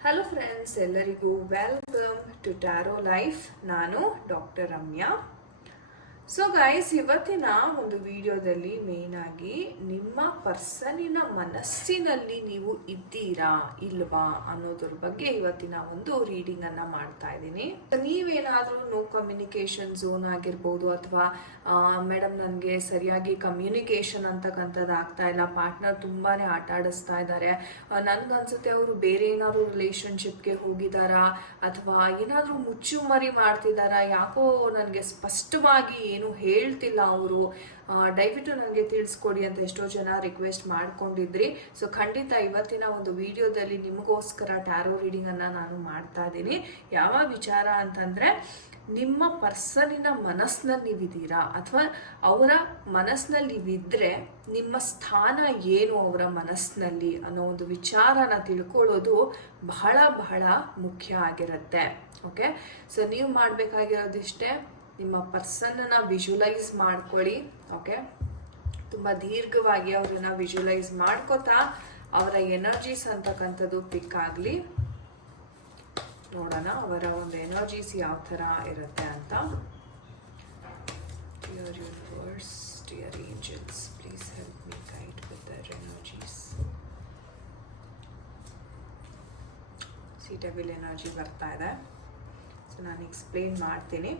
Hello friends ಎಲ್ಲರಿಗೂ welcome to tarot life ನಾನು doctor Ramya so guys ಇವತ್ತಿನ ಒಂದು ವಿಡಿಯೋದಲ್ಲಿ ಮೇನ್ ಆಗಿ ನಿಮ್ಮ ಪರ್ಸನಿನ ಮನಸ್ಸಿನಲ್ಲಿ ನೀವು ಇದ್ದೀರಾ ಇಲ್ವಾ ಅನ್ನೋದ್ರ ಬಗ್ಗೆ ಇವತ್ತಿನ ಒಂದು ರೀಡಿಂಗ್ ಅನ್ನ ಮಾಡ್ತಾ ಇದ್ದೀನಿ. ನೀವೇನಾದ್ರೂ ನೋ ಕಮ್ಯುನಿಕೇಶನ್ ಝೋನ್ ಆಗಿರ್ಬೋದು ಅಥವಾ ಮೇಡಮ್ ನನಗೆ ಸರಿಯಾಗಿ ಕಮ್ಯುನಿಕೇಶನ್ ಅಂತಕ್ಕಂಥದ್ದು ಆಗ್ತಾ ಇಲ್ಲ ಪಾರ್ಟ್ನರ್ ತುಂಬಾನೇ ಆಟ ಆಡಿಸ್ತಾ ಇದ್ದಾರೆ ನನ್ಗನ್ಸುತ್ತೆ ಅವರು ಬೇರೆ ಏನಾದ್ರು ರಿಲೇಶನ್ಶಿಪ್ಗೆ ಹೋಗಿದಾರಾ ಅಥವಾ ಏನಾದರೂ ಮುಚ್ಚುಮರಿ ಮಾಡ್ತಿದ್ದಾರಾ, ಯಾಕೋ ನನಗೆ ಸ್ಪಷ್ಟವಾಗಿ ಏನು ಹೇಳ್ತಿಲ್ಲ ಅವರು. ದಯವಿಟ್ಟು ನನಗೆ ತಿಳಿಸ್ಕೊಡಿ ಅಂತ ಎಷ್ಟೋ ಜನ ರಿಕ್ವೆಸ್ಟ್ ಮಾಡ್ಕೊಂಡಿದ್ರಿ. ಸೊ ಖಂಡಿತ ಇವತ್ತಿನ ಒಂದು ವಿಡಿಯೋದಲ್ಲಿ ನಿಮಗೋಸ್ಕರ ಟ್ಯಾರೋ ರೀಡಿಂಗನ್ನು ನಾನು ಮಾಡ್ತಾ ಇದ್ದೀನಿ. ಯಾವ ವಿಚಾರ ಅಂತಂದರೆ, ನಿಮ್ಮ ಪರ್ಸನಿನ ಮನಸ್ಸಿನಲ್ಲಿ ನೀವಿದ್ದೀರಾ ಅಥವಾ ಅವರ ಮನಸ್ಸಿನಲ್ಲಿ ನೀವಿದ್ದರೆ ನಿಮ್ಮ ಸ್ಥಾನ ಏನು ಅವರ ಮನಸ್ಸಿನಲ್ಲಿ ಅನ್ನೋ ಒಂದು ವಿಚಾರನ ತಿಳ್ಕೊಳ್ಳೋದು ಬಹಳ ಬಹಳ ಮುಖ್ಯ ಆಗಿರುತ್ತೆ. ಓಕೆ ಸೊ ನೀವು ಮಾಡಬೇಕಾಗಿರೋದಿಷ್ಟೇ ನಿಮ್ಮ ಪರ್ಸನ್ನ ವಿಜುವಲೈಸ್ ಮಾಡ್ಕೊಳ್ಳಿ ಓಕೆ ತುಂಬ ದೀರ್ಘವಾಗಿ ಅವ್ರನ್ನ ವಿಜುವಲೈಸ್ ಮಾಡ್ಕೋತಾ ಅವರ ಎನರ್ಜೀಸ್ ಅಂತಕ್ಕಂಥದ್ದು ಪಿಕ್ ಆಗಲಿ. ನೋಡೋಣ ಅವರ ಒಂದು ಎನರ್ಜೀಸ್ ಯಾವ ಥರ ಇರುತ್ತೆ ಅಂತ. Dear universe dear angels please help me guide with their energies see double energy ಬರ್ತಾ ಇದೆ. ನಾನು ಎಕ್ಸ್ಪ್ಲೇನ್ ಮಾಡ್ತೀನಿ.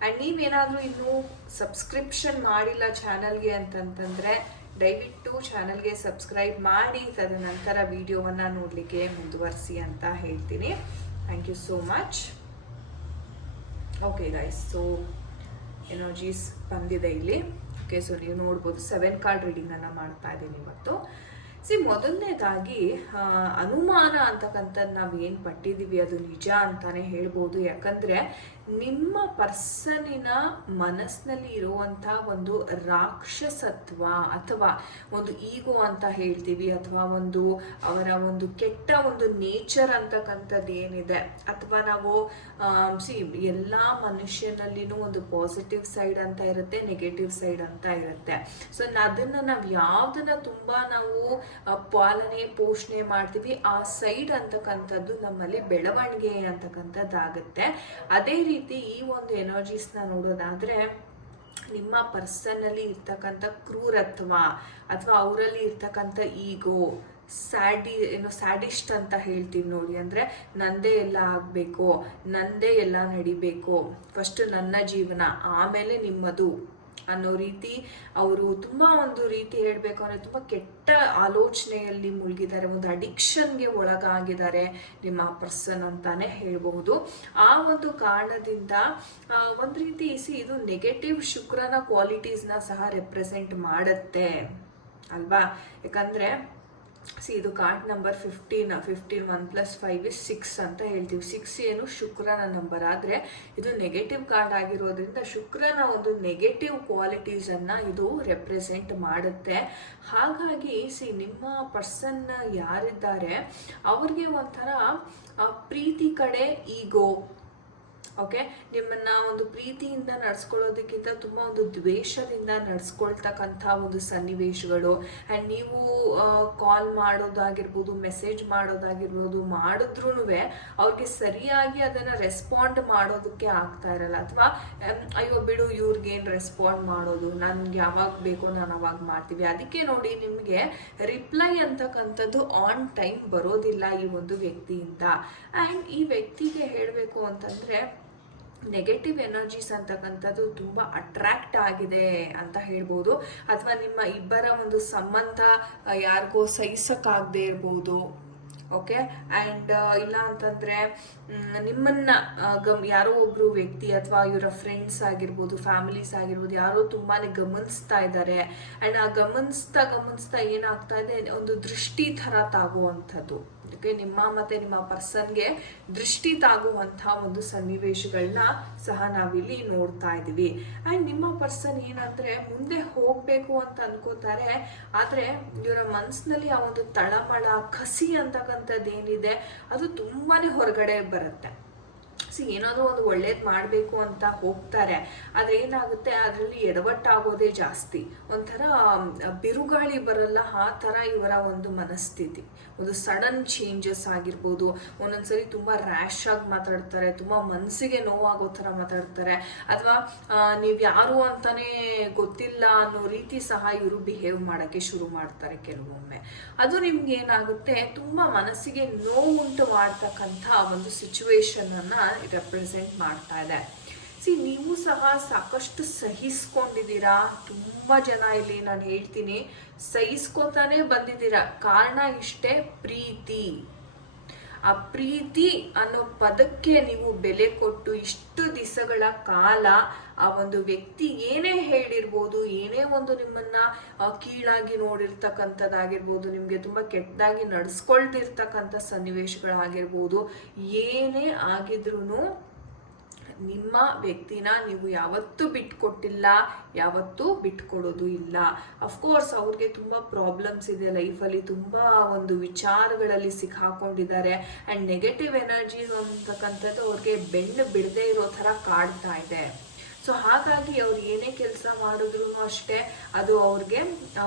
ಆ್ಯಂಡ್ ನೀವೇನಾದರೂ ಇನ್ನೂ ಸಬ್ಸ್ಕ್ರಿಪ್ಷನ್ ಮಾಡಿಲ್ಲ ಚಾನಲ್ಗೆ ಅಂತಂತಂದರೆ, ದಯವಿಟ್ಟು ಚಾನಲ್ಗೆ ಸಬ್ಸ್ಕ್ರೈಬ್ ಮಾಡಿ, ತದನಂತರ ವಿಡಿಯೋವನ್ನು ನೋಡಲಿಕ್ಕೆ ಮುಂದುವರಿಸಿ ಅಂತ ಹೇಳ್ತೀನಿ. Thank you so much okay guys so energies ಬಂದಿದೆ ಇಲ್ಲಿ. ಓಕೆ ಸೊ ನೀವು ನೋಡ್ಬೋದು ಸೆವೆನ್ ಕಾರ್ಡ್ ರೀಡಿಂಗನ್ನು ಮಾಡ್ತಾ ಇದ್ದೀನಿ ಇವತ್ತು. ಸಿ ಮೊದಲನೇದಾಗಿ ಅನುಮಾನ ಅಂತಕ್ಕಂಥದ್ದು ನಾವು ಏನು ಪಟ್ಟಿದ್ದೀವಿ ಅದು ನಿಜ ಅಂತಾನೆ ಹೇಳ್ಬೋದು. ಯಾಕಂದ್ರೆ ನಿಮ್ಮ ಪರ್ಸನಿನ ಮನಸ್ಸಿನಲ್ಲಿ ಇರುವಂಥ ಒಂದು ರಾಕ್ಷಸತ್ವ ಅಥವಾ ಒಂದು ಈಗೋ ಅಂತ ಹೇಳ್ತೀವಿ ಅಥವಾ ಒಂದು ಅವರ ಒಂದು ಕೆಟ್ಟ ಒಂದು ನೇಚರ್ ಅಂತಕ್ಕಂಥದ್ದು ಏನಿದೆ. ಅಥವಾ ನಾವು ಸಿ ಎಲ್ಲ ಮನುಷ್ಯನಲ್ಲಿನೂ ಒಂದು ಪಾಸಿಟಿವ್ ಸೈಡ್ ಅಂತ ಇರುತ್ತೆ ನೆಗೆಟಿವ್ ಸೈಡ್ ಅಂತ ಇರುತ್ತೆ. ಸೊ ಅದನ್ನ ನಾವು ಯಾವ್ದನ್ನ ತುಂಬಾ ನಾವು ಪಾಲನೆ, ಪೋಷಣೆ ಮಾಡ್ತೀವಿ, ಆ ಸೈಡ್ ಅಂತಕ್ಕಂಥದ್ದು ನಮ್ಮಲ್ಲಿ ಬೆಳವಣಿಗೆ ಅಂತಕ್ಕಂಥದ್ದಾಗುತ್ತೆ. ಅದೇ ರೀತಿ ಈ ಒಂದು ಎನರ್ಜೀಸ್ನ ನೋಡೋದಾದರೆ, ನಿಮ್ಮ ಪರ್ಸನಲ್ಲಿ ಇರ್ತಕ್ಕಂಥ ಕ್ರೂರತ್ವ ಅಥವಾ ಅವರಲ್ಲಿ ಇರ್ತಕ್ಕಂಥ ಈಗೋ ಸ್ಯಾಡಿ ಏನೋ ಸ್ಯಾಡಿಸ್ಟ್ ಅಂತ ಹೇಳ್ತೀನಿ ನೋಡಿ. ಅಂದರೆ ನಂದೇ ಎಲ್ಲ ಆಗಬೇಕು, ನಂದೇ ಎಲ್ಲ ನಡಿಬೇಕು. ಫಸ್ಟ್ ನನ್ನ ಜೀವನ, ಆಮೇಲೆ ನಿಮ್ಮದು. ಅನ್ನೋ ರೀತಿ ಅವರು ತುಂಬ ಒಂದು ರೀತಿ ಹೇಳಬೇಕು ಅಂದರೆ ತುಂಬ ಕೆಟ್ಟ ಆಲೋಚನೆಯಲ್ಲಿ ಮುಳುಗಿದ್ದಾರೆ, ಒಂದು ಅಡಿಕ್ಷನ್ಗೆ ಒಳಗಾಗಿದ್ದಾರೆ ನಿಮ್ಮ ಪರ್ಸನ್ ಅಂತಾನೆ ಹೇಳಬಹುದು. ಆ ಒಂದು ಕಾರಣದಿಂದ ಒಂದು ರೀತಿ ಸಿ ಇದು ನೆಗೆಟಿವ್ ಶುಕ್ರನ ಕ್ವಾಲಿಟೀಸ್ನ ಸಹ ರೆಪ್ರೆಸೆಂಟ್ ಮಾಡುತ್ತೆ, ಅಲ್ವಾ? ಯಾಕಂದ್ರೆ ಸಿ ಇದು card number fifteen fifteen one plus five is six ಅಂತ ಹೇಳ್ತೀವಿ. ಸಿಕ್ಸ್ ಏನು ಶುಕ್ರನ ನಂಬರ್ ಆದರೆ ಇದು ನೆಗೆಟಿವ್ ಕಾರ್ಡ್ ಆಗಿರೋದ್ರಿಂದ ಶುಕ್ರನ ಒಂದು ನೆಗೆಟಿವ್ ಕ್ವಾಲಿಟೀಸನ್ನು ಇದು ರೆಪ್ರೆಸೆಂಟ್ ಮಾಡುತ್ತೆ. ಹಾಗಾಗಿ ಸಿ ನಿಮ್ಮ ಪರ್ಸನ್ ಯಾರಿದ್ದಾರೆ, ಅವ್ರಿಗೆ ಒಂಥರ ಪ್ರೀತಿ ಕಡೆ ಈಗೋ ಓಕೆ ನಿಮ್ಮನ್ನ ಒಂದು ಪ್ರೀತಿಯಿಂದ ನಡ್ಸ್ಕೊಳ್ಳೋದಕ್ಕಿಂತ ತುಂಬ ಒಂದು ದ್ವೇಷದಿಂದ ನಡ್ಸ್ಕೊಳ್ತಕ್ಕಂಥ ಒಂದು ಸನ್ನಿವೇಶಗಳು. ಆ್ಯಂಡ್ ನೀವು ಕಾಲ್ ಮಾಡೋದಾಗಿರ್ಬೋದು ಮೆಸೇಜ್ ಮಾಡೋದಾಗಿರ್ಬೋದು ಮಾಡಿದ್ರೂ ಅವ್ರಿಗೆ ಸರಿಯಾಗಿ ಅದನ್ನು ರೆಸ್ಪಾಂಡ್ ಮಾಡೋದಕ್ಕೆ ಆಗ್ತಾ ಇರಲ್ಲ. ಅಥವಾ ಅಯ್ಯೋ ಬಿಡು ಇವ್ರಿಗೇನು ರೆಸ್ಪಾಂಡ್ ಮಾಡೋದು? ನನ್ಗೆ ಯಾವಾಗ ಬೇಕೋ ನಾನು ಅವಾಗ ಮಾಡ್ತೀವಿ. ಅದಕ್ಕೆ ನೋಡಿ ನಿಮಗೆ ರಿಪ್ಲೈ ಅಂತಕ್ಕಂಥದ್ದು ಆನ್ ಟೈಮ್ ಬರೋದಿಲ್ಲ ಈ ಒಂದು ವ್ಯಕ್ತಿಯಿಂದ. ಆ್ಯಂಡ್ ಈ ವ್ಯಕ್ತಿಗೆ ಹೇಳಬೇಕು ಅಂತಂದರೆ ನೆಗೆಟಿವ್ ಎನರ್ಜೀಸ್ ಅಂತಕ್ಕಂಥದ್ದು ತುಂಬ ಅಟ್ರಾಕ್ಟ್ ಆಗಿದೆ ಅಂತ ಹೇಳ್ಬೋದು. ಅಥವಾ ನಿಮ್ಮ ಇಬ್ಬರ ಒಂದು ಸಂಬಂಧ ಯಾರಿಗೋ ಸಹಿಸೋಕ್ಕಾಗದೇ ಇರ್ಬೋದು. ಓಕೆ ಆ್ಯಂಡ್ ಇಲ್ಲ ಅಂತಂದರೆ ನಿಮ್ಮನ್ನು ಗಮ್, ಯಾರೋ ಒಬ್ಬರು ವ್ಯಕ್ತಿ ಅಥವಾ ಇವರ ಫ್ರೆಂಡ್ಸ್ ಆಗಿರ್ಬೋದು ಫ್ಯಾಮಿಲೀಸ್ ಆಗಿರ್ಬೋದು, ಯಾರೋ ತುಂಬಾ ಗಮನಿಸ್ತಾ ಇದ್ದಾರೆ. ಆ್ಯಂಡ್ ಆ ಗಮನಿಸ್ತಾ ಗಮನಿಸ್ತಾ ಏನಾಗ್ತಾ ಇದೆ? ಒಂದು ದೃಷ್ಟಿ ಥರ ತಾಗುವಂಥದ್ದು. ಓಕೆ ನಿಮ್ಮ ಮತ್ತು ನಿಮ್ಮ ಪರ್ಸನ್ಗೆ ದೃಷ್ಟಿ ತಾಗುವಂಥ ಒಂದು ಸನ್ನಿವೇಶಗಳನ್ನ ಸಹ ನಾವಿಲ್ಲಿ ನೋಡ್ತಾ ಇದ್ದೀವಿ. ಆ್ಯಂಡ್ ನಿಮ್ಮ ಪರ್ಸನ್ ಏನಂದ್ರೆ ಮುಂದೆ ಹೋಗಬೇಕು ಅಂತ ಅನ್ಕೋತಾರೆ, ಆದರೆ ಇವರ ಮನಸ್ಸಿನಲ್ಲಿ ಆ ಒಂದು ತಳಮಳ, ಕಸಿ ಅಂತಕ್ಕಂಥದ್ದು ಏನಿದೆ ಅದು ತುಂಬಾನೇ ಹೊರಗಡೆ ಬರುತ್ತೆ. ಸಿ, ಏನಾದರೂ ಒಂದು ಒಳ್ಳೇದು ಮಾಡಬೇಕು ಅಂತ ಹೋಗ್ತಾರೆ, ಆದರೆ ಏನಾಗುತ್ತೆ, ಅದರಲ್ಲಿ ಎಡವಟ್ಟಾಗೋದೇ ಜಾಸ್ತಿ. ಒಂಥರ ಬಿರುಗಾಳಿ ಬರಲ್ಲ, ಆ ಥರ ಇವರ ಒಂದು ಮನಸ್ಥಿತಿ. ಒಂದು ಸಡನ್ ಚೇಂಜಸ್ ಆಗಿರ್ಬೋದು, ಒಂದೊಂದ್ಸರಿ ತುಂಬ ರ್ಯಾಶ್ ಆಗಿ ಮಾತಾಡ್ತಾರೆ, ತುಂಬ ಮನಸ್ಸಿಗೆ ನೋವಾಗೋ ಥರ ಮಾತಾಡ್ತಾರೆ, ಅಥವಾ ನೀವು ಯಾರು ಅಂತಾನೆ ಗೊತ್ತಿಲ್ಲ ಅನ್ನೋ ರೀತಿ ಸಹ ಇವರು ಬಿಹೇವ್ ಮಾಡೋಕ್ಕೆ ಶುರು ಮಾಡ್ತಾರೆ ಕೆಲವೊಮ್ಮೆ. ಅದು ನಿಮ್ಗೆ ಏನಾಗುತ್ತೆ, ತುಂಬ ಮನಸ್ಸಿಗೆ ನೋವುಂಟು ಮಾಡ್ತಕ್ಕಂಥ ಒಂದು ಸಿಚುವೇಶನ್ ಅನ್ನ ರೆಪ್ರೆಸೆಂಟ್ ಮಾಡ್ತಾ ಇದೆ. ಸಿ ನೀವು ಸಹ ಸಾಕಷ್ಟು ಸಹಿಸ್ಕೊಂಡಿದ್ದೀರಾ? ತುಂಬ ಜನ ಇಲ್ಲಿ ನಾನು ಹೇಳ್ತೀನಿ ಸಹಿಸ್ಕೋತಾನೆ ಬಂದಿದ್ದೀರಾ. ಕಾರಣ ಇಷ್ಟೇ, ಪ್ರೀತಿ. ಆ ಪ್ರೀತಿ ಅನ್ನೋ ಪದಕ್ಕೆ ನೀವು ಬೆಲೆ ಕೊಟ್ಟು ಇಷ್ಟು ದಿವಸಗಳ ಕಾಲ ಆ ಒಂದು ವ್ಯಕ್ತಿ ಏನೇ ಹೇಳಿರ್ಬೋದು, ಏನೇ ಒಂದು ನಿಮ್ಮನ್ನ ಕೀಳಾಗಿ ನೋಡಿರ್ತಕ್ಕಂಥದ್ದಾಗಿರ್ಬೋದು, ನಿಮಗೆ ತುಂಬ ಕೆಟ್ಟದಾಗಿ ನಡ್ಸ್ಕೊಳ್ತಿರ್ತಕ್ಕಂಥ ಸನ್ನಿವೇಶಗಳಾಗಿರ್ಬೋದು, ಏನೇ ಆಗಿದ್ರೂ ನಿಮ್ಮ ವ್ಯಕ್ತಿನ ನೀವು ಯಾವತ್ತೂ ಬಿಟ್ಕೊಟ್ಟಿಲ್ಲ, ಯಾವತ್ತೂ ಬಿಟ್ಕೊಡೋದು ಇಲ್ಲ. ಅಫ್ಕೋರ್ಸ್ ಅವ್ರಿಗೆ ತುಂಬ ಪ್ರಾಬ್ಲಮ್ಸ್ ಇದೆ ಲೈಫಲ್ಲಿ ತುಂಬ ಒಂದು ವಿಚಾರಗಳಲ್ಲಿ ಸಿಕ್ಕಾಕೊಂಡಿದ್ದಾರೆ. ಆ್ಯಂಡ್ ನೆಗೆಟಿವ್ ಎನರ್ಜಿ ಅಂತಕ್ಕಂಥದ್ದು ಅವ್ರಿಗೆ ಬೆನ್ನು ಬಿಡದೇ ಇರೋ ಥರ ಕಾಡ್ತಾ ಇದೆ. ಸೊ ಹಾಗಾಗಿ ಅವ್ರು ಏನೇ ಕೆಲಸ ಮಾಡಿದ್ರು ಅಷ್ಟೇ ಅದು ಅವ್ರಿಗೆ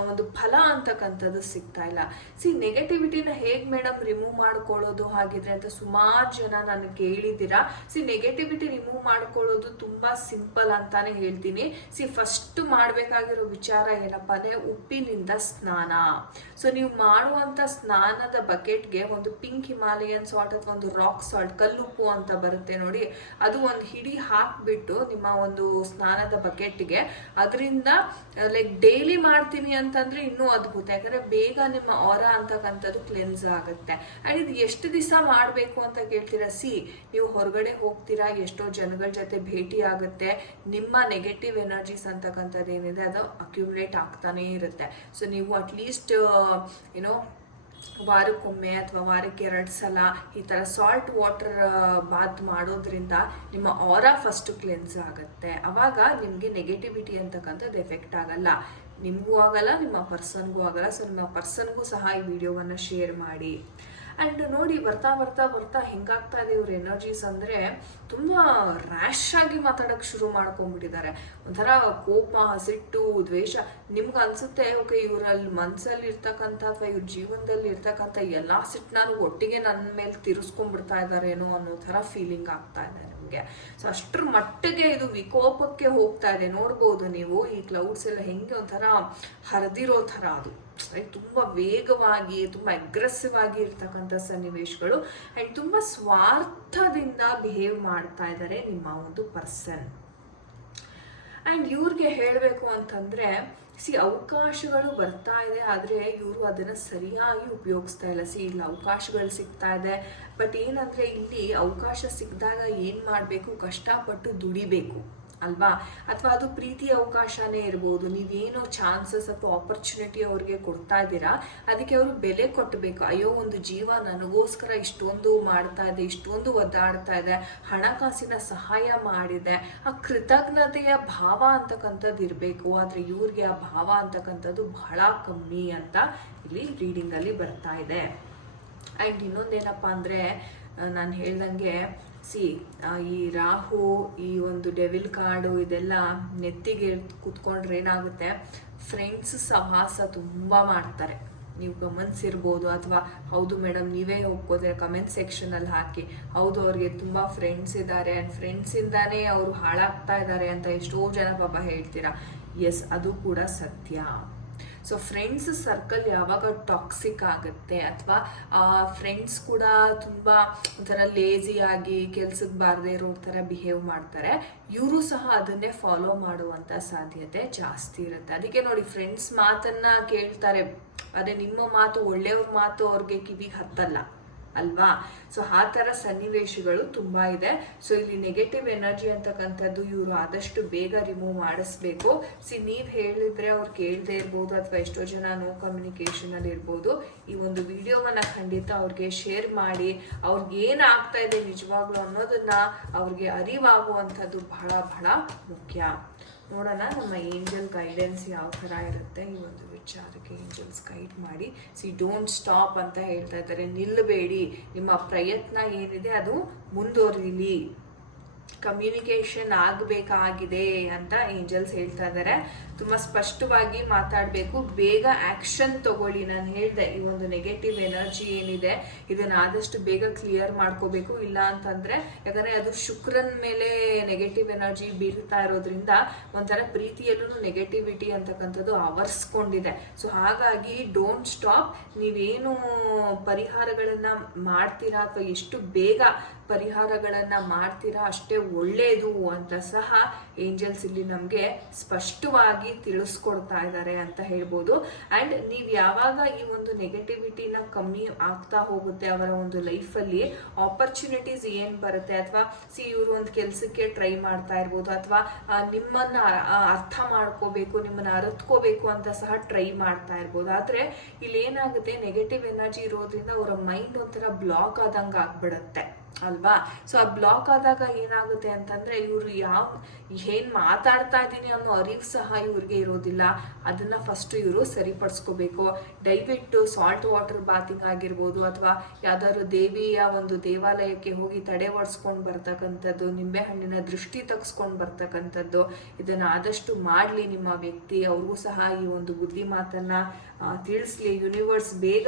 ಒಂದು ಫಲ ಅಂತಕ್ಕಂಥದ್ದು ಸಿಗ್ತಾ ಇಲ್ಲ. ಸಿ ನೆಗೆಟಿವಿಟಿನ ಹೇಗೆ ಮೇಡಮ್ ರಿಮೂವ್ ಮಾಡ್ಕೊಳ್ಳೋದು ಹಾಗಿದ್ರೆ ಅಂತ ಸುಮಾರು ಜನ ನಾನು ಕೇಳಿದ್ದೀರಾ? ಸಿ ನೆಗೆಟಿವಿಟಿ ರಿಮೂವ್ ಮಾಡ್ಕೊಳ್ಳೋದು ತುಂಬ ಸಿಂಪಲ್ ಅಂತಾನೆ ಹೇಳ್ತೀನಿ. ಸಿ ಫಸ್ಟ್ ಮಾಡಬೇಕಾಗಿರೋ ವಿಚಾರ ಏನಪ್ಪ ಅಂದರೆ ಉಪ್ಪಿನಿಂದ ಸ್ನಾನ. ಸೊ ನೀವು ಮಾಡುವಂಥ ಸ್ನಾನದ ಬಕೆಟ್ಗೆ ಒಂದು ಪಿಂಕ್ ಹಿಮಾಲಯನ್ ಸಾಲ್ಟ್ ಅಥವಾ ಒಂದು ರಾಕ್ ಸಾಲ್ಟ್ ಕಲ್ಲುಪ್ಪು ಅಂತ ಬರುತ್ತೆ ನೋಡಿ. ಅದು ಒಂದು ಹಿಡಿ ಹಾಕಿಬಿಟ್ಟು ನಿಮ್ಮ ಒಂದು ಸ್ನಾನದ ಬಕೆಟ್ಗೆ. ಅದರಿಂದ ಲೈಕ್ ಡೈಲಿ ಮಾಡ್ತೀನಿ ಅಂತಂದ್ರೆ ಇನ್ನೂ ಅದ್ಭುತ. ಯಾಕಂದ್ರೆ ಬೇಗ ನಿಮ್ಮ ಆರ ಅಂತಕ್ಕಂಥದ್ದು ಕ್ಲೆನ್ಸ್ ಆಗುತ್ತೆ. ಆ್ಯಂಡ್ ಇದು ಎಷ್ಟು ದಿವಸ ಮಾಡಬೇಕು ಅಂತ ಕೇಳ್ತೀರಾ? ಸಿ ನೀವು ಹೊರಗಡೆ ಹೋಗ್ತೀರಾ, ಎಷ್ಟೋ ಜನಗಳ ಜೊತೆ ಭೇಟಿ ಆಗುತ್ತೆ, ನಿಮ್ಮ ನೆಗೆಟಿವ್ ಎನರ್ಜೀಸ್ ಅಂತಕ್ಕಂಥದ್ದು ಏನಿದೆ, ಅದು ಅಕ್ಯುಮುಲೇಟ್ ಆಗ್ತಾನೇ ಇರುತ್ತೆ. ಸೊ ನೀವು ಅಟ್ಲೀಸ್ಟ್ ಏನೋ ವಾರಕ್ಕೊಮ್ಮೆ ಅಥವಾ ವಾರಕ್ಕೆ ಎರಡು ಸಲ ಈ ಥರ ಸಾಲ್ಟ್ ವಾಟರ್ ಬಾತ್ ಮಾಡೋದ್ರಿಂದ ನಿಮ್ಮ ಆರ ಫಸ್ಟ್ ಕ್ಲೆನ್ಸ್ ಆಗುತ್ತೆ. ಆವಾಗ ನಿಮಗೆ ನೆಗೆಟಿವಿಟಿ ಅಂತಕ್ಕಂಥದ್ದು ಎಫೆಕ್ಟ್ ಆಗಲ್ಲ. ನಿಮಗೂ ಆಗಲ್ಲ, ನಿಮ್ಮ ಪರ್ಸನ್ಗೂ ಆಗಲ್ಲ. ಸೊ ನಿಮ್ಮ ಪರ್ಸನ್ಗೂ ಸಹ ಈ ವಿಡಿಯೋವನ್ನು ಶೇರ್ ಮಾಡಿ. ಆ್ಯಂಡ್ ನೋಡಿ ಬರ್ತಾ ಬರ್ತಾ ಬರ್ತಾ ಹೆಂಗಾಗ್ತಾ ಇದೆ ಇವ್ರ ಎನರ್ಜೀಸ್ ಅಂದರೆ ತುಂಬ ರ್ಯಾಶ್ ಆಗಿ ಮಾತಾಡೋಕ್ಕೆ ಶುರು ಮಾಡ್ಕೊಂಡ್ಬಿಟ್ಟಿದ್ದಾರೆ. ಒಂಥರ ಕೋಪ ಸಿಟ್ಟು ದ್ವೇಷ. ನಿಮ್ಗೆ ಅನ್ಸುತ್ತೆ ಓಕೆ ಇವರಲ್ಲಿ ಮನಸ್ಸಲ್ಲಿ ಇರ್ತಕ್ಕಂಥ ಅಥವಾ ಇವ್ರ ಜೀವನದಲ್ಲಿ ಇರ್ತಕ್ಕಂಥ ಎಲ್ಲ ಸಿಟ್ಟನ್ನ ಒಟ್ಟಿಗೆ ನನ್ನ ಮೇಲೆ ತಿರ್ಸ್ಕೊಂಡ್ಬಿಡ್ತಾ ಇದ್ದಾರೇನೋ ಅನ್ನೋ ಥರ ಫೀಲಿಂಗ್ ಆಗ್ತಾ ಇದೆ ನಿಮಗೆ. ಸೊ ಅಷ್ಟರ ಮಟ್ಟಿಗೆ ಇದು ವಿಕೋಪಕ್ಕೆ ಹೋಗ್ತಾ ಇದೆ. ನೋಡ್ಬೋದು ನೀವು ಈ ಕ್ಲೌಡ್ಸ್ ಎಲ್ಲ ಹೆಂಗೆ ಒಂಥರ ಹರಿದಿರೋ ಥರ ಅದು. ತುಂಬ ವೇಗವಾಗಿ, ತುಂಬಾ ಅಗ್ರೆಸಿವ್ ಆಗಿ ಇರ್ತಕ್ಕಂಥ ಸನ್ನಿವೇಶಗಳು. ಅಂಡ್ ತುಂಬಾ ಸ್ವಾರ್ಥದಿಂದ ಬಿಹೇವ್ ಮಾಡ್ತಾ ಇದ್ದಾರೆ ನಿಮ್ಮ ಒಂದು ಪರ್ಸನ್ ಆ್ಯಂಡ್ ಇವ್ರಿಗೆ ಹೇಳಬೇಕು ಅಂತಂದರೆ ಸಿ ಅವಕಾಶಗಳು ಬರ್ತಾ ಇದೆ, ಆದರೆ ಇವರು ಅದನ್ನು ಸರಿಯಾಗಿ ಉಪಯೋಗಿಸ್ತಾ ಇಲ್ಲ. ಸಿ ಇಲ್ಲಿ ಅವಕಾಶಗಳು ಸಿಗ್ತಾ ಇದೆ ಬಟ್ ಏನಂದರೆ ಇಲ್ಲಿ ಅವಕಾಶ ಸಿಕ್ಕಿದಾಗ ಏನು ಮಾಡಬೇಕು? ಕಷ್ಟಪಟ್ಟು ದುಡಿಬೇಕು. ಅಲ್ವಾ? ಅಥವಾ ಅದು ಪ್ರೀತಿ ಅವಕಾಶನೇ ಇರ್ಬೋದು. ನೀವೇನೋ ಚಾನ್ಸಸ್ ಅಥವಾ ಆಪರ್ಚುನಿಟಿ ಅವ್ರಿಗೆ ಕೊಡ್ತಾ ಇದ್ದೀರಾ? ಅದಕ್ಕೆ ಅವರು ಬೆಲೆ ಕೊಟ್ಟಬೇಕು ಅಯ್ಯೋ, ಒಂದು ಜೀವ ನನಗೋಸ್ಕರ ಇಷ್ಟೊಂದು ಮಾಡ್ತಾ ಇದೆ, ಇಷ್ಟೊಂದು ಒದ್ದಾಡ್ತಾ ಇದೆ, ಹಣಕಾಸಿನ ಸಹಾಯ ಮಾಡಿದೆ. ಆ ಕೃತಜ್ಞತೆಯ ಭಾವ ಅಂತಕ್ಕಂಥದ್ದು ಇರಬೇಕು. ಆದರೆ ಇವ್ರಿಗೆ ಆ ಭಾವ ಅಂತಕ್ಕಂಥದ್ದು ಬಹಳ ಕಮ್ಮಿ ಅಂತ ಇಲ್ಲಿ ರೀಡಿಂಗಲ್ಲಿ ಬರ್ತಾ ಇದೆ. ಆ್ಯಂಡ್ ಇನ್ನೊಂದೇನಪ್ಪ ಅಂದರೆ ನಾನು ಹೇಳ್ದಂಗೆ, ಸಿ ಈ ರಾಹು, ಈ ಒಂದು ಡೆವಿಲ್ ಕಾರ್ಡು ಇದೆಲ್ಲ ನೆತ್ತಿಗೆ ಕುತ್ಕೊಂಡ್ರೆ ಏನಾಗುತ್ತೆ? ಫ್ರೆಂಡ್ಸ್ ಸಹವಾಸ ತುಂಬ ಮಾಡ್ತಾರೆ. ನೀವು ಗಮನಿಸಿರ್ಬೋದು, ಅಥವಾ, ಹೌದು ಮೇಡಮ್, ನೀವೇ ಒಪ್ಕೋದ್ರೆ ಕಮೆಂಟ್ ಸೆಕ್ಷನಲ್ಲಿ ಹಾಕಿ. ಹೌದು, ಅವ್ರಿಗೆ ತುಂಬ ಫ್ರೆಂಡ್ಸ್ ಇದ್ದಾರೆ. ಆ್ಯಂಡ್ ಫ್ರೆಂಡ್ಸಿಂದಾನೇ ಅವರು ಹಾಳಾಗ್ತಾ ಇದ್ದಾರೆ ಅಂತ ಎಷ್ಟೋ ಜನ ಪಾಪ ಹೇಳ್ತೀರಾ. ಎಸ್, ಅದು ಕೂಡ ಸತ್ಯ. ಸೊ ಫ್ರೆಂಡ್ಸ್ ಸರ್ಕಲ್ ಯಾವಾಗ ಟಾಕ್ಸಿಕ್ ಆಗುತ್ತೆ ಅಥವಾ ಫ್ರೆಂಡ್ಸ್ ಕೂಡ ತುಂಬ ಒಂಥರ ಲೇಜಿಯಾಗಿ ಕೆಲ್ಸಕ್ಕೆ ಬಾರದೇ ಇರೋ ಥರ ಬಿಹೇವ್ ಮಾಡ್ತಾರೆ. ಇವರು ಸಹ ಅದನ್ನೇ ಫಾಲೋ ಮಾಡುವಂಥ ಸಾಧ್ಯತೆ ಜಾಸ್ತಿ ಇರುತ್ತೆ. ಅದಕ್ಕೆ ನೋಡಿ ಫ್ರೆಂಡ್ಸ್ ಮಾತನ್ನ ಕೇಳ್ತಾರೆ. ಅದೇ ನಿಮ್ಮ ಮಾತು ಒಳ್ಳೆಯವ್ರ ಮಾತು ಅವ್ರಿಗೆ ಕಿವಿಗೆ ಹತ್ತಲ್ಲ. ಅಲ್ವಾ? ಸೊ ಆ ಥರ ಸನ್ನಿವೇಶಗಳು ತುಂಬ ಇದೆ. ಸೊ ಇಲ್ಲಿ ನೆಗೆಟಿವ್ ಎನರ್ಜಿ ಅಂತಕ್ಕಂಥದ್ದು ಇವರು ಆದಷ್ಟು ಬೇಗ ರಿಮೂವ್ ಮಾಡಿಸ್ಬೇಕು. ಸಿ ನೀವು ಹೇಳಿದ್ರೆ ಅವ್ರು ಕೇಳದೆ ಇರ್ಬೋದು ಅಥವಾ ಎಷ್ಟೋ ಜನ ನೋ ಕಮ್ಯುನಿಕೇಷನಲ್ಲಿ ಇರ್ಬೋದು. ಈ ಒಂದು ವಿಡಿಯೋವನ್ನ ಖಂಡಿತ ಅವ್ರಿಗೆ ಶೇರ್ ಮಾಡಿ, ಅವ್ರಿಗೆ ಏನು ಆಗ್ತಾ ಇದೆ ನಿಜವಾಗ್ಲೂ ಅನ್ನೋದನ್ನ ಅವ್ರಿಗೆ ಅರಿವಾಗುವಂಥದ್ದು ಬಹಳ ಬಹಳ ಮುಖ್ಯ. ನೋಡೋಣ, ನಮ್ಮ ಏಂಜಲ್ ಗೈಡೆನ್ಸ್ ಯಾವ ಥರ ಇರುತ್ತೆ ಈ ಒಂದು ವಿಚಾರಕ್ಕೆ ಏಂಜಲ್ಸ್ ಗೈಡ್ ಮಾಡಿ. ಸಿ ಡೋಂಟ್ ಸ್ಟಾಪ್ ಅಂತ ಹೇಳ್ತಾ ಇದ್ದಾರೆ. ನಿಲ್ಲಬೇಡಿ. ನಿಮ್ಮ ಪ್ರಯತ್ನ ಏನಿದೆ ಅದು ಮುಂದುವರಿಲಿ. ಕಮ್ಯುನಿಕೇಶನ್ ಆಗಬೇಕಾಗಿದೆ ಅಂತ ಏಂಜಲ್ಸ್ ಹೇಳ್ತಾ ಇದ್ದಾರೆ ತುಂಬ ಸ್ಪಷ್ಟವಾಗಿ ಮಾತಾಡಬೇಕು. ಬೇಗ ಆಕ್ಷನ್ ತಗೊಳ್ಳಿ. ನಾನು ಹೇಳಿದೆ, ಈ ಒಂದು ನೆಗೆಟಿವ್ ಎನರ್ಜಿ ಏನಿದೆ, ಇದನ್ನ ಆದಷ್ಟು ಬೇಗ ಕ್ಲಿಯರ್ ಮಾಡ್ಕೋಬೇಕು. ಇಲ್ಲ ಅಂತಂದ್ರೆ, ಯಾಕಂದ್ರೆ ಅದು ಶುಕ್ರನ್ ಮೇಲೆ ನೆಗೆಟಿವ್ ಎನರ್ಜಿ ಬೀಳ್ತಾ ಇರೋದ್ರಿಂದ ಒಂಥರ ಪ್ರೀತಿಯಲ್ಲೂ ನೆಗೆಟಿವಿಟಿ ಅಂತಕ್ಕಂಥದ್ದು ಆವರಿಸ್ಕೊಂಡಿದೆ. ಸೊ ಹಾಗಾಗಿ ಡೋಂಟ್ ಸ್ಟಾಪ್ ನೀವೇನು ಪರಿಹಾರಗಳನ್ನು ಮಾಡ್ತೀರಾ ಅಥವಾ ಎಷ್ಟು ಬೇಗ ಪರಿಹಾರಗಳನ್ನ ಮಾಡ್ತೀರಾ? ಅಷ್ಟೇ ಒಳ್ಳೆಯದು ಅಂತ ಸಹ ಏಂಜಲ್ಸ್ ಇಲ್ಲಿ ನಮಗೆ ಸ್ಪಷ್ಟವಾಗಿ ತಿಳಿಸ್ಕೊಡ್ತಾ ಇದ್ದಾರೆ ಅಂತ ಹೇಳ್ಬೋದು. ಅಂಡ್ ನೀವು ಯಾವಾಗ ಈ ಒಂದು ನೆಗೆಟಿವಿಟಿನ ಕಮ್ಮಿ ಆಗ್ತಾ ಹೋಗುತ್ತೆ ಅವರ ಒಂದು ಲೈಫಲ್ಲಿ ಆಪರ್ಚುನಿಟೀಸ್ ಏನು ಬರುತ್ತೆ? ಅಥವಾ ಸಿ ಇವರು ಒಂದು ಕೆಲಸಕ್ಕೆ ಟ್ರೈ ಮಾಡ್ತಾ ಇರ್ಬೋದು, ಅಥವಾ ನಿಮ್ಮನ್ನ ಅರ್ಥ ಮಾಡ್ಕೋಬೇಕು, ನಿಮ್ಮನ್ನ ಅರತ್ಕೋಬೇಕು ಅಂತ ಸಹ ಟ್ರೈ ಮಾಡ್ತಾ ಇರ್ಬೋದು. ಆದ್ರೆ ಇಲ್ಲಿ ಏನಾಗುತ್ತೆ ನೆಗೆಟಿವ್ ಎನರ್ಜಿ ಇರೋದ್ರಿಂದ ಅವರ ಮೈಂಡ್ ಒಂಥರ ಬ್ಲಾಕ್ ಆದಂಗೆ ಆಗ್ಬಿಡುತ್ತೆ. ಅಲ್ವಾ? ಸೊ ಆ ಬ್ಲಾಕ್ ಆದಾಗ ಏನಾಗುತ್ತೆ ಅಂತಂದ್ರೆ ಇವರು ಯಾವ, ಏನ್ ಮಾತಾಡ್ತಾ ಇದ್ದೀನಿ ಅನ್ನೋ ಅರಿವು ಸಹ ಇವ್ರಿಗೆ ಇರೋದಿಲ್ಲ. ಅದನ್ನ ಫಸ್ಟ್ ಇವರು ಸರಿಪಡಿಸ್ಕೋಬೇಕು. ದಯವಿಟ್ಟು ಸಾಲ್ಟ್ ವಾಟರ್ ಬಾತಿಂಗ್ ಆಗಿರ್ಬೋದು ಅಥವಾ ಯಾವ್ದಾದ್ರು ದೇವಿಯ ಒಂದು ದೇವಾಲಯಕ್ಕೆ ಹೋಗಿ ತಡೆ ಒಡ್ಸ್ಕೊಂಡು ಬರ್ತಕ್ಕಂಥದ್ದು, ನಿಂಬೆ ಹಣ್ಣಿನ ದೃಷ್ಟಿ ತಗ್ಸ್ಕೊಂಡು ಬರ್ತಕ್ಕಂಥದ್ದು, ಇದನ್ನ ಆದಷ್ಟು ಮಾಡಲಿ ನಿಮ್ಮ ವ್ಯಕ್ತಿ. ಅವ್ರಿಗೂ ಸಹ ಈ ಒಂದು ಬುದ್ಧಿ ಮಾತನ್ನ ತಿಳಿಸ್ಲಿ. ಯೂನಿವರ್ಸ್ ಬೇಗ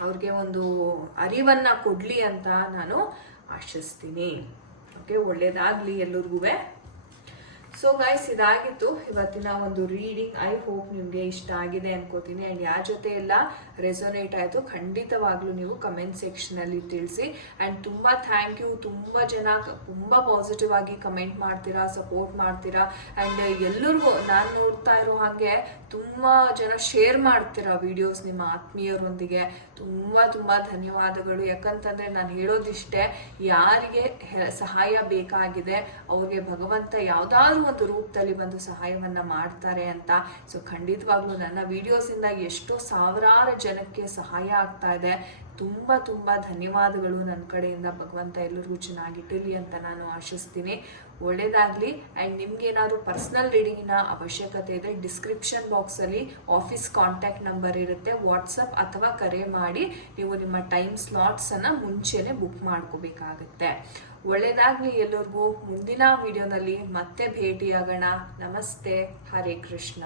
ಅವ್ರಿಗೆ ಒಂದು ಅರಿವನ್ನ ಕೊಡ್ಲಿ ಅಂತ ನಾನು ಆಶಿಸ್ತೀನಿ. ಓಕೆ ಒಳ್ಳೇದಾಗ್ಲಿ ಎಲ್ರಿಗೂ ಸೊ ಗೈಸ್ ಇದಾಗಿತ್ತು. ಇವತ್ತಿನ ಒಂದು ರೀಡಿಂಗ್ ಐ ಹೋಪ್ ನಿಮಗೆ ಇಷ್ಟ ಆಗಿದೆ ಅನ್ಕೋತೀನಿ. ಆ್ಯಂಡ್ ಯಾರ ಜೊತೆ ಎಲ್ಲ ರೆಸೊನೇಟ್ ಆಯಿತು ಖಂಡಿತವಾಗ್ಲೂ ನೀವು ಕಮೆಂಟ್ ಸೆಕ್ಷನಲ್ಲಿ ತಿಳಿಸಿ. ಆ್ಯಂಡ್ ತುಂಬ ಥ್ಯಾಂಕ್ ಯು ತುಂಬ ಜನ ತುಂಬ ಪಾಸಿಟಿವ್ ಆಗಿ ಕಮೆಂಟ್ ಮಾಡ್ತೀರಾ ಸಪೋರ್ಟ್ ಮಾಡ್ತೀರಾ. ಆ್ಯಂಡ್ ಎಲ್ಲರಿಗೂ ನಾನು ನೋಡ್ತಾ ಇರೋ ಹಾಗೆ ತುಂಬ ಜನ ಶೇರ್ ಮಾಡ್ತೀರಾ ವಿಡಿಯೋಸ್ ನಿಮ್ಮ ಆತ್ಮೀಯರೊಂದಿಗೆ. ತುಂಬ ತುಂಬ ಧನ್ಯವಾದಗಳು. ಯಾಕಂತಂದರೆ ನಾನು ಹೇಳೋದಿಷ್ಟೇ, ಯಾರಿಗೆ ಸಹಾಯ ಬೇಕಾಗಿದೆ, ಅವ್ರಿಗೆ ಭಗವಂತ ಯಾವುದಾದ್ರೂ ಒಂದು ರೂಪದಲ್ಲಿ ಬಂದು ಸಹಾಯವನ್ನ ಮಾಡ್ತಾರೆ ಅಂತ. ಸೊ ಖಂಡಿತವಾಗ್ಲೂ ನನ್ನ ವಿಡಿಯೋಸಿಂದ ಎಷ್ಟೋ ಸಾವಿರಾರು ಜನಕ್ಕೆ ಸಹಾಯ ಆಗ್ತಾ ಇದೆ. ತುಂಬ ತುಂಬ ಧನ್ಯವಾದಗಳು ನನ್ನ ಕಡೆಯಿಂದ. ಭಗವಂತ ಎಲ್ಲರಿಗೂ ಚೆನ್ನಾಗಿಟ್ಟಿರಲಿ ಅಂತ ನಾನು ಆಶಿಸ್ತೀನಿ. ಒಳ್ಳೇದಾಗಲಿ. ಆ್ಯಂಡ್ ನಿಮಗೇನಾದರೂ ಪರ್ಸ್ನಲ್ ರೀಡಿಂಗಿನ ಅವಶ್ಯಕತೆ ಇದೆ ಡಿಸ್ಕ್ರಿಪ್ಷನ್ ಬಾಕ್ಸಲ್ಲಿ ಆಫೀಸ್ ಕಾಂಟ್ಯಾಕ್ಟ್ ನಂಬರ್ ಇರುತ್ತೆ. ವಾಟ್ಸಪ್ ಅಥವಾ ಕರೆ ಮಾಡಿ ನೀವು ನಿಮ್ಮ ಟೈಮ್ ಸ್ಲಾಟ್ಸನ್ನು ಮುಂಚೆನೆ ಬುಕ್ ಮಾಡ್ಕೋಬೇಕಾಗತ್ತೆ. ಒಳ್ಳೇದಾಗಲಿ ಎಲ್ಲರಿಗೂ. ಮುಂದಿನ ವಿಡಿಯೋನಲ್ಲಿ ಮತ್ತೆ ಭೇಟಿಯಾಗೋಣ. ನಮಸ್ತೆ. ಹರೇ ಕೃಷ್ಣ.